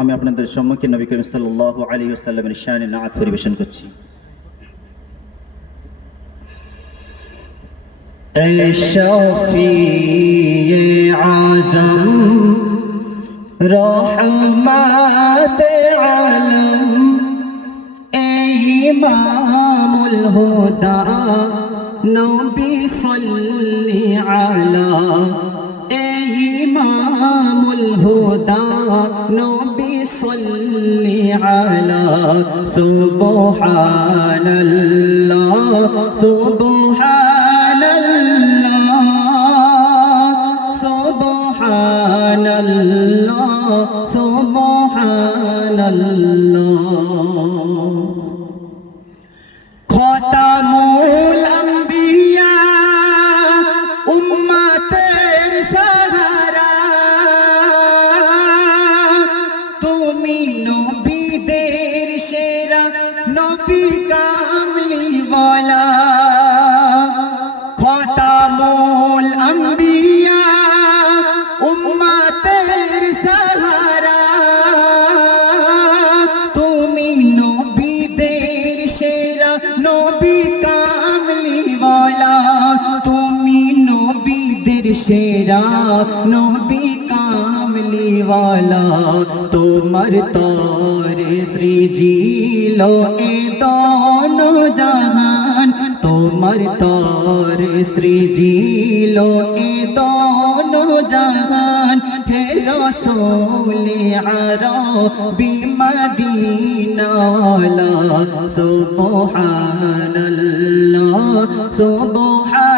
আমি আপনাদের সম্মুখে নবী করিম সাল্লাল্লাহু আলাইহি ওয়াসাল্লামের শানে নাআত পরিবেশন করছি। এই আলা এই ইমামুল হুদা নবী সল্লি আলা সুবহানাল্লাহ সুবহানাল্লাহ সুবহানাল্লাহ সুবহানাল্লাহ। সেরা নবী কামলিওয়ালা তোমার তরে সৃজিল এ দন জাহান তোমার তরে সৃজিল এ দন জাহান, হে রসোলে আরবি মদিনালা, সুবহানাল্লাহ সুবহানাল্লাহ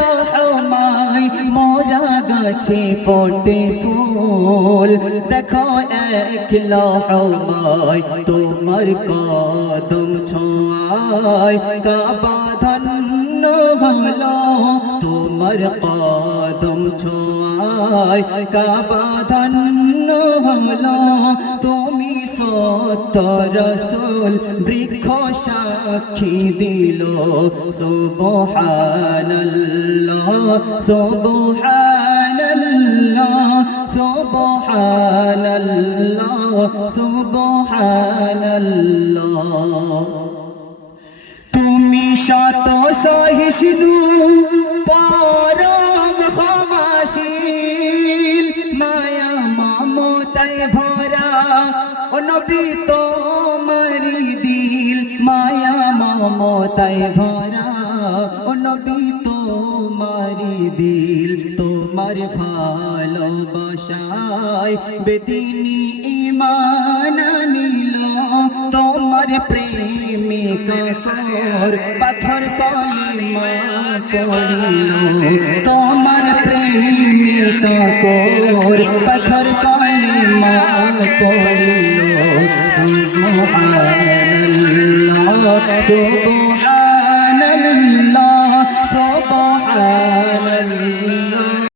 লহমায় মোরা গাছে ফোটে ফুল। দেখো এক লহমায় তোমার কদম ছোঁয়ায়। কাবা ধন্য হলো তোমার কদম ছোঁয়ায়। কাবা ধন্য হলো তুমি সত্য রসুল বৃক্ষ সাক্ষী দিল সুবহানাল্লাহ সুবহানাল্লাহ সুবহানাল্লাহ সুবহানাল্লাহ। তুমি শত সহিষ্ণু পরম মমতায় ভরা, ও নবী তোমারি দিল, তোমার ভালোবাসায় বেদিনী ইমান নিল তোমার প্রেমিক সর পাথর কলিমা তোমার প্রেমিক কোর পাথর কলিমা পড়িল সুবহানাল্লাহ সুবহানাল্লাহ